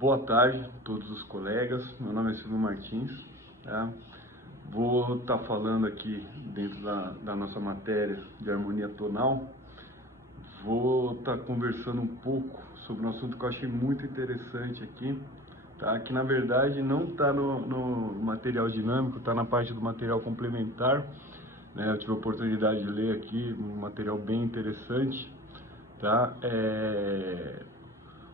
Boa tarde a todos os colegas, meu nome é Silvio Martins, tá? Vou estar falando aqui dentro da nossa matéria de harmonia tonal. Vou estar conversando um pouco sobre um assunto que eu achei muito interessante aqui, tá? Que na verdade não está no material dinâmico, está na parte do material complementar, né? Eu tive a oportunidade de ler aqui um material bem interessante, tá?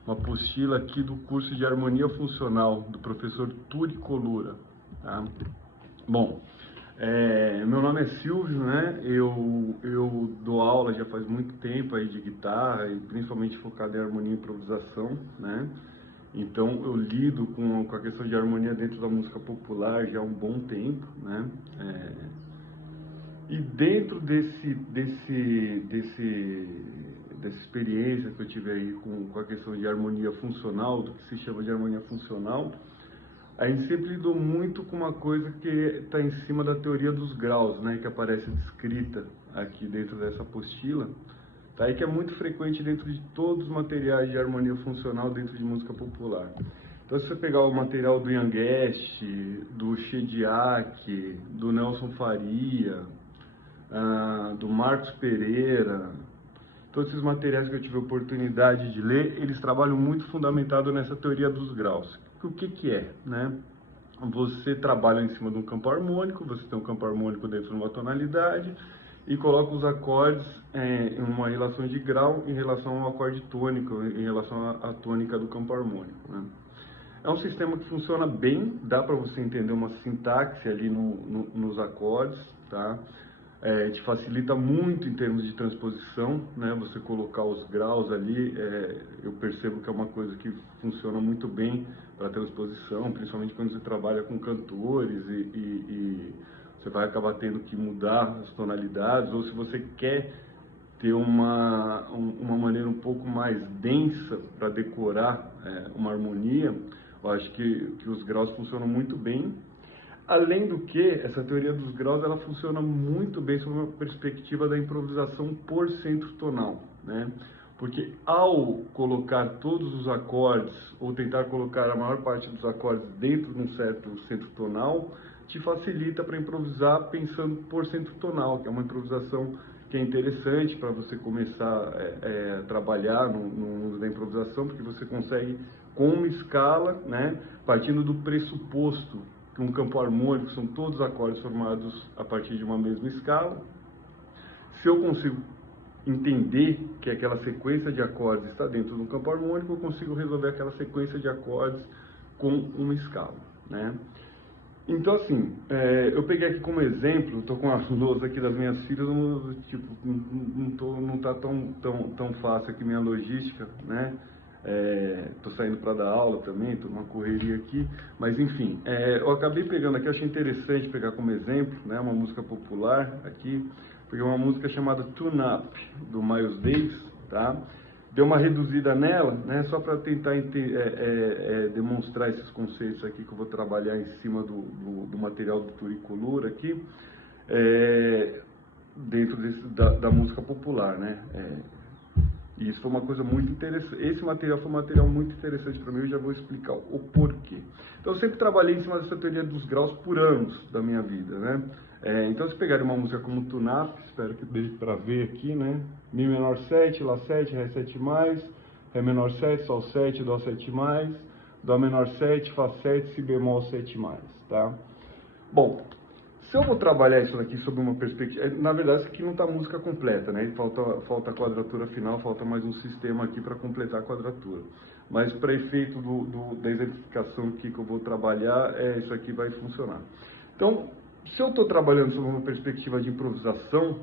Uma apostila aqui do curso de harmonia funcional do professor Turi Colura, tá? Bom, meu nome é Silvio, né? Eu dou aula já faz muito tempo aí de guitarra e principalmente focado em harmonia e improvisação, né? Então eu lido com a questão de harmonia dentro da música popular já há um bom tempo, né? E dentro dessa experiência que eu tive aí com a questão de harmonia funcional, do que se chama de harmonia funcional, a gente sempre lidou muito com uma coisa que está em cima da teoria dos graus, né, que aparece descrita aqui dentro dessa apostila, tá? E que é muito frequente dentro de todos os materiais de harmonia funcional dentro de música popular. Então, se você pegar o material do Ian Guest, do Shediac, do Nelson Faria, do Marcos Pereira, todos esses materiais que eu tive a oportunidade de ler, eles trabalham muito fundamentado nessa teoria dos graus. O que é, né? Você trabalha em cima de um campo harmônico, você tem um campo harmônico dentro de uma tonalidade e coloca os acordes em uma relação de grau em relação ao acorde tônico, em relação à tônica do campo harmônico, né? É um sistema que funciona bem, dá para você entender uma sintaxe ali nos acordes, tá? Te facilita muito em termos de transposição, né? Você colocar os graus ali, eu percebo que é uma coisa que funciona muito bem para transposição, principalmente quando você trabalha com cantores e você vai acabar tendo que mudar as tonalidades, ou se você quer ter uma maneira um pouco mais densa para decorar uma harmonia, eu acho que os graus funcionam muito bem. Além do que, essa teoria dos graus, ela funciona muito bem sob uma perspectiva da improvisação por centro tonal, né? Porque ao colocar todos os acordes, ou tentar colocar a maior parte dos acordes dentro de um certo centro tonal, te facilita para improvisar pensando por centro tonal, que é uma improvisação que é interessante para você começar a trabalhar no mundo da improvisação, porque você consegue, com uma escala, né, partindo do pressuposto que um campo harmônico são todos acordes formados a partir de uma mesma escala. Se eu consigo entender que aquela sequência de acordes está dentro de um campo harmônico, eu consigo resolver aquela sequência de acordes com uma escala, né? Então, assim, eu peguei aqui como exemplo, estou com a lousa aqui das minhas filhas, não está tão fácil aqui minha logística, né? Estou saindo para dar aula também, estou numa correria aqui, mas enfim, eu acabei pegando aqui, achei interessante pegar como exemplo, né, uma música popular aqui, peguei uma música chamada Tune Up, do Miles Davis, tá? Deu uma reduzida nela, né, só para tentar demonstrar esses conceitos aqui que eu vou trabalhar em cima do material do Turi Colura aqui, dentro da música popular, né? E isso foi uma coisa muito interessante. Esse material foi um material muito interessante para mim, eu já vou explicar o porquê. Então, eu sempre trabalhei em cima dessa teoria dos graus por anos da minha vida, né? Então, se pegarem uma música como Tune Up, espero que dê para ver aqui, né? Mi menor 7, Lá 7, Ré 7+, Ré menor 7, Sol 7, Dó 7+, Dó menor 7, Fá 7, Si bemol 7+, tá? Bom, se eu vou trabalhar isso aqui sob uma perspectiva... Na verdade, isso aqui não está a música completa, né? Falta a quadratura final, falta mais um sistema aqui para completar a quadratura. Mas para efeito da exemplificação aqui que eu vou trabalhar, isso aqui vai funcionar. Então, se eu estou trabalhando sob uma perspectiva de improvisação,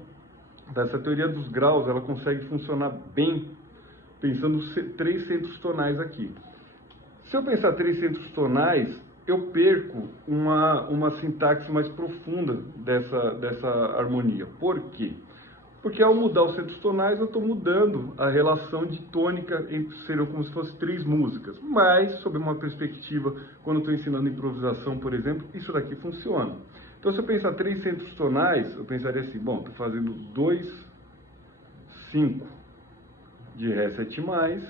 essa teoria dos graus, ela consegue funcionar bem pensando três centros tonais aqui. Se eu pensar três centros tonais, eu perco uma sintaxe mais profunda dessa harmonia. Por quê? Porque ao mudar os centros tonais, eu estou mudando a relação de tônica, seriam como se fossem três músicas. Mas, sob uma perspectiva, quando eu estou ensinando improvisação, por exemplo, isso daqui funciona. Então, se eu pensar três centros tonais, eu pensaria assim, bom, estou fazendo 2, 5 de Ré 7+,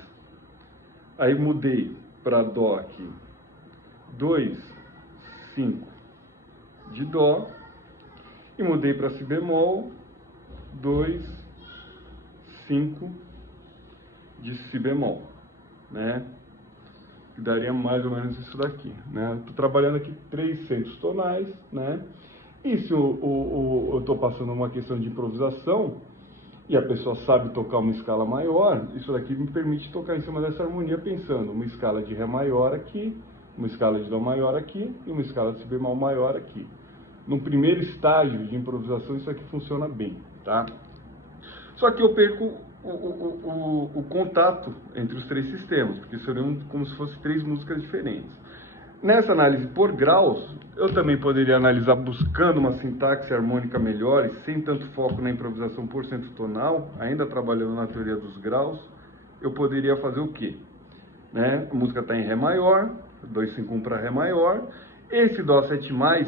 aí mudei para Dó aqui 2, 5 de Dó, e mudei para Si bemol 2, 5 de Si bemol, né? Que daria mais ou menos isso daqui, né? Estou trabalhando aqui 3 centros tonais, né? E se eu estou passando uma questão de improvisação e a pessoa sabe tocar uma escala maior, isso daqui me permite tocar em cima dessa harmonia pensando uma escala de Ré maior aqui, uma escala de Dó maior aqui e uma escala de Si bemol maior aqui. No primeiro estágio de improvisação isso aqui funciona bem, tá? Só que eu perco o contato entre os 3 sistemas, porque seriam como se fossem 3 músicas diferentes. Nessa análise por graus, eu também poderia analisar buscando uma sintaxe harmônica melhor e sem tanto foco na improvisação por centro tonal, ainda trabalhando na teoria dos graus, eu poderia fazer o quê? Né? A música está em Ré maior, 251 para Ré maior, esse Dó 7+,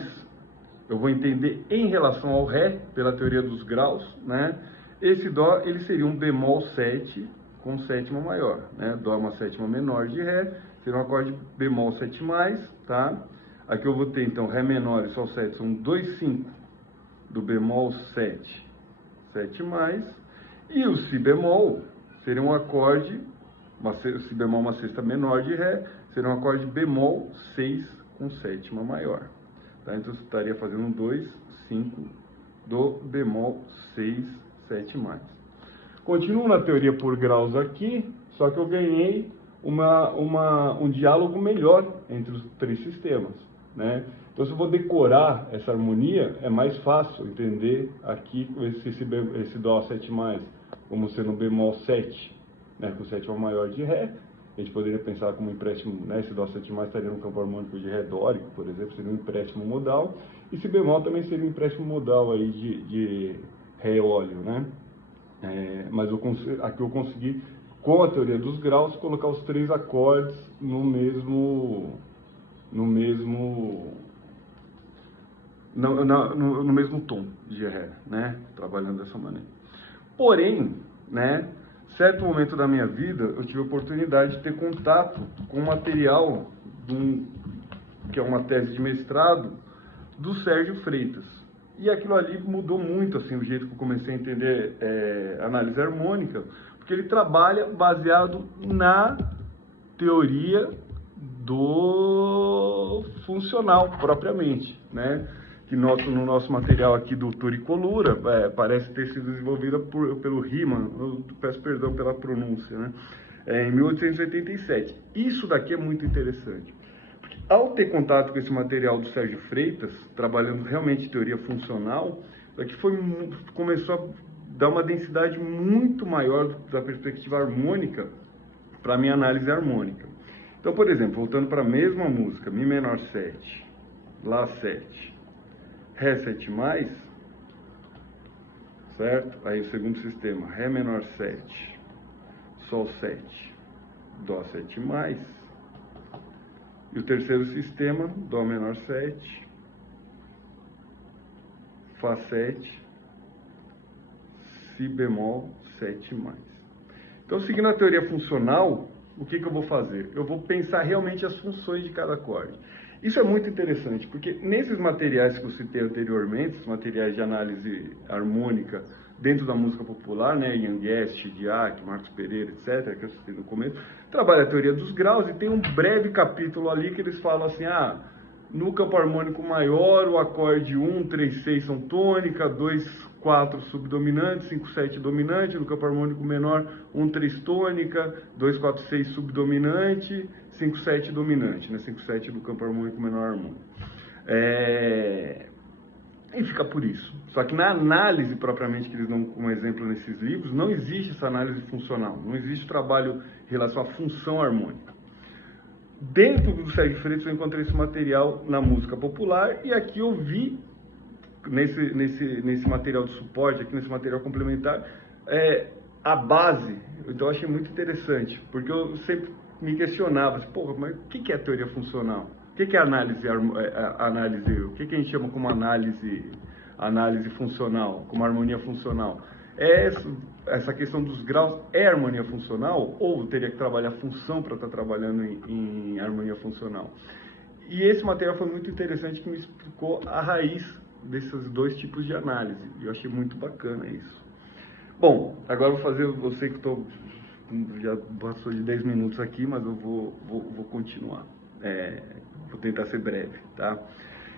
eu vou entender em relação ao Ré, pela teoria dos graus, né? Esse Dó, ele seria um bemol 7 com sétima maior, né? Dó é uma sétima menor de Ré, seria um acorde bemol 7+, tá? Aqui eu vou ter, então, Ré menor e Sol 7 são 2, 5 do bemol 7, 7+, e o Si bemol seria um acorde, Si bemol uma sexta menor de Ré, seria um acorde bemol 6 com sétima maior. Tá? Então, você estaria fazendo um 2, 5 do bemol 6, 7+. Continuo na teoria por graus aqui, só que eu ganhei um diálogo melhor entre os 3 sistemas, né? Então, se eu vou decorar essa harmonia, é mais fácil entender aqui esse Dó 7+, como sendo um bemol 7, né, com sétima maior de Ré. A gente poderia pensar como empréstimo, né, esse Dó 7+ estaria no campo harmônico de Ré dórico, por exemplo, seria um empréstimo modal, e Si bemol também seria um empréstimo modal aí de Ré óleo, né? Mas aqui eu consegui, com a teoria dos graus, colocar os 3 acordes no mesmo tom de Ré, né? Trabalhando dessa maneira. Porém, né, certo momento da minha vida, eu tive a oportunidade de ter contato com um material que é uma tese de mestrado do Sérgio Freitas. E aquilo ali mudou muito assim, o jeito que eu comecei a entender análise harmônica, porque ele trabalha baseado na teoria do funcional, propriamente, né? Que no nosso material aqui do Turicolura, parece ter sido desenvolvida pelo Riemann, eu peço perdão pela pronúncia, né? Em 1887. Isso daqui é muito interessante. Ao ter contato com esse material do Sérgio Freitas, trabalhando realmente teoria funcional, aqui começou a dar uma densidade muito maior da perspectiva harmônica para a minha análise harmônica. Então, por exemplo, voltando para a mesma música, Mi menor 7, Lá 7, Ré 7+, certo? Aí o segundo sistema, Ré menor 7, Sol 7, Dó 7+, e o terceiro sistema, Dó menor 7, Fá 7, Si bemol 7+. Então, seguindo a teoria funcional, o que eu vou fazer? Eu vou pensar realmente as funções de cada acorde. Isso é muito interessante, porque nesses materiais que eu citei anteriormente, esses materiais de análise harmônica dentro da música popular, né, Ian Guest, Diak, Marcos Pereira, etc., que eu citei no começo, trabalha a teoria dos graus e tem um breve capítulo ali que eles falam assim, no campo harmônico maior, o acorde 1, 3, 6 são tônica, 2, 4 subdominante, 5, 7 dominante, no campo harmônico menor, 1, 3 tônica, 2, 4, 6 subdominante, 5, 7 dominante, né? 5, 7 do campo harmônico menor harmônico. E fica por isso. Só que na análise propriamente que eles dão como exemplo nesses livros, não existe essa análise funcional, não existe trabalho em relação à função harmônica. Dentro do Sérgio Freitas eu encontrei esse material na música popular e aqui eu vi, nesse material de suporte, aqui nesse material complementar, a base. Então eu achei muito interessante, porque eu sempre me questionava, assim, porra, mas o que é a teoria funcional? O que é análise, o que a gente chama como análise funcional, como harmonia funcional? Essa questão dos graus é harmonia funcional ou teria que trabalhar função para estar trabalhando em harmonia funcional? E esse material foi muito interessante, que me explicou a raiz desses dois tipos de análise. E eu achei muito bacana isso. Bom, agora eu vou fazer, eu sei que já passou de 10 minutos aqui, mas eu vou continuar. Vou tentar ser breve, tá?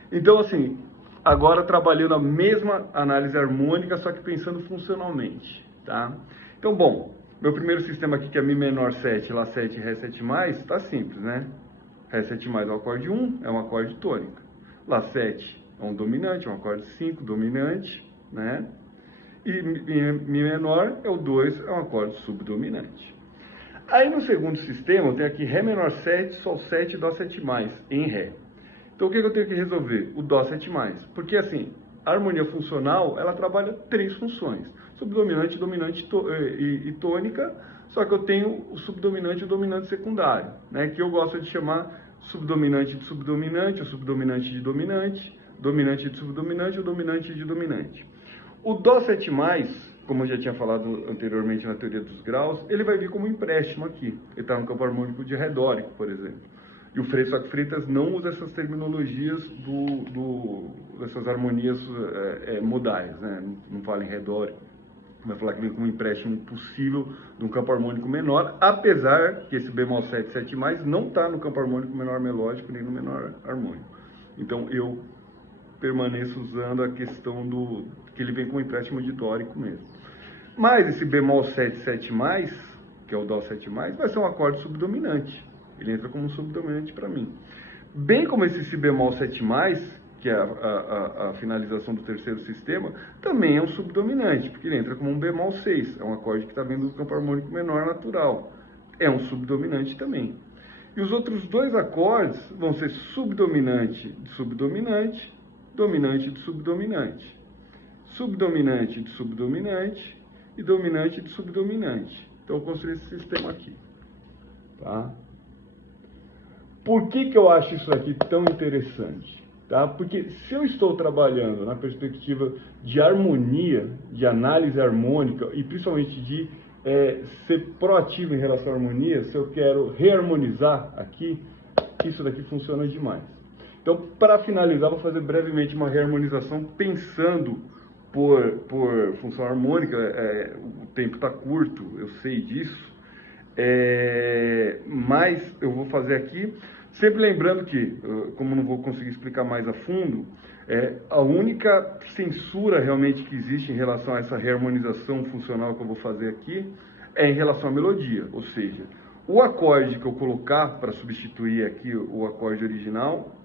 Então, assim, agora trabalhando a mesma análise harmônica, só que pensando funcionalmente, tá? Então, bom, meu primeiro sistema aqui, que é Mi menor 7, Lá 7 e Ré 7+, tá simples, né? Ré 7+ é o acorde 1, é um acorde tônica. Lá 7 é um dominante, é um acorde 5, dominante, né? E Mi menor é o 2, é um acorde subdominante. Aí no segundo sistema, eu tenho aqui Ré menor 7, Sol 7 e Dó 7+, em Ré. Então o que eu tenho que resolver? O Dó 7+. Porque assim, a harmonia funcional, ela trabalha 3 funções. Subdominante, dominante e tônica, só que eu tenho o subdominante e o dominante secundário, né? Que eu gosto de chamar subdominante de subdominante, o subdominante de dominante, dominante de subdominante, o dominante de dominante. O Dó 7+, como eu já tinha falado anteriormente na teoria dos graus, ele vai vir como empréstimo aqui. Ele está no campo harmônico de Ré dórico, por exemplo. E o Frei Freitas não usa essas terminologias dessas harmonias modais, né? Não fala em Ré dórico. Vai falar que vem como empréstimo possível de um campo harmônico menor, apesar que esse bemol 7, 7+, não está no campo harmônico menor melódico nem no menor harmônico. Então eu permaneço usando a questão que ele vem com empréstimo de dórico mesmo. Mas esse bemol 7, 7+, que é o Dó 7+, vai ser um acorde subdominante. Ele entra como um subdominante para mim. Bem como esse Si bemol 7+, que é a finalização do terceiro sistema, também é um subdominante, porque ele entra como um bemol 6, é um acorde que está vindo do campo harmônico menor natural. É um subdominante também. E os outros dois acordes vão ser subdominante de subdominante, dominante de subdominante, subdominante de subdominante e dominante de subdominante. Então eu construí esse sistema aqui, tá? Por que eu acho isso aqui tão interessante? Tá? Porque se eu estou trabalhando na perspectiva de harmonia, de análise harmônica e principalmente de ser proativo em relação à harmonia, se eu quero reharmonizar aqui, isso daqui funciona demais. Então, para finalizar, vou fazer brevemente uma reharmonização pensando por função harmônica. O tempo está curto, eu sei disso, mas eu vou fazer aqui. Sempre lembrando que, como não vou conseguir explicar mais a fundo, a única censura realmente que existe em relação a essa reharmonização funcional que eu vou fazer aqui é em relação à melodia. Ou seja, o acorde que eu colocar para substituir aqui o acorde original,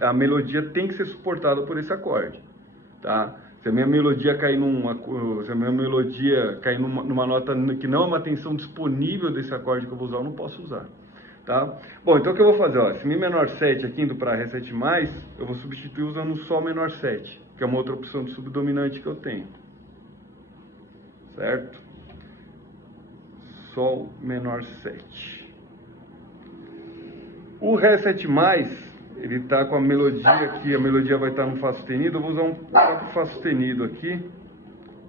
a melodia tem que ser suportada por esse acorde, tá? Se a minha melodia cair numa nota que não é uma tensão disponível desse acorde que eu vou usar, eu não posso usar. Tá? Bom, então o que eu vou fazer? Ó, esse Mi menor 7 aqui indo para Ré 7+, eu vou substituir usando o Sol menor 7, que é uma outra opção de subdominante que eu tenho. Certo? Sol menor 7. O Ré 7+, ele está com a melodia aqui, a melodia vai estar no Fá sustenido, eu vou usar um próprio Fá sustenido aqui,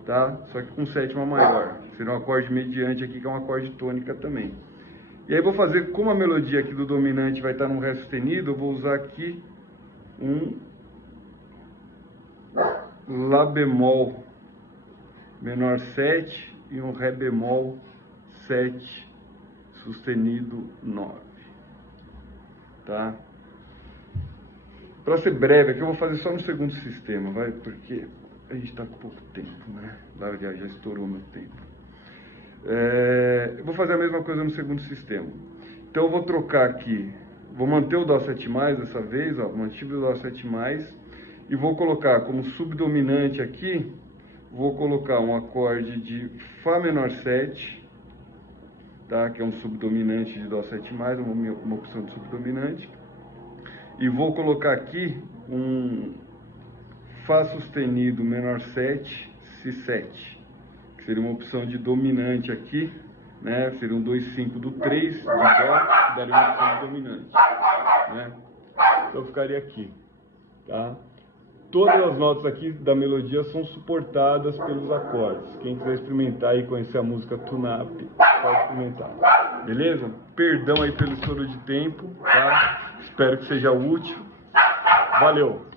tá? Só que com sétima maior. Será um acorde mediante aqui, que é um acorde tônica também. E aí vou fazer, como a melodia aqui do dominante vai estar num Ré sustenido, eu vou usar aqui um Lá bemol menor 7 e um Ré bemol 7 sustenido 9. Tá? Para ser breve aqui, eu vou fazer só no segundo sistema, vai? Porque a gente está com pouco tempo, né? Lá já estourou meu tempo. Eu vou fazer a mesma coisa no segundo sistema. Então eu vou trocar aqui, vou manter o Dó 7+ dessa vez, ó, mantive o Dó 7+, e vou colocar como subdominante aqui, vou colocar um acorde de Fá menor 7, tá? Que é um subdominante de Dó 7+, uma opção de subdominante, e vou colocar aqui um Fá sustenido menor 7, Si 7. Seria uma opção de dominante aqui, né? Seria um 2,5 do 3 de Dó, daria uma opção de dominante, né? Então ficaria aqui, tá? todas as notas aqui da melodia são suportadas pelos acordes. Quem quiser experimentar e conhecer a música Tune Up, pode experimentar. Beleza? Perdão aí pelo estouro de tempo, tá? Espero que seja útil. Valeu!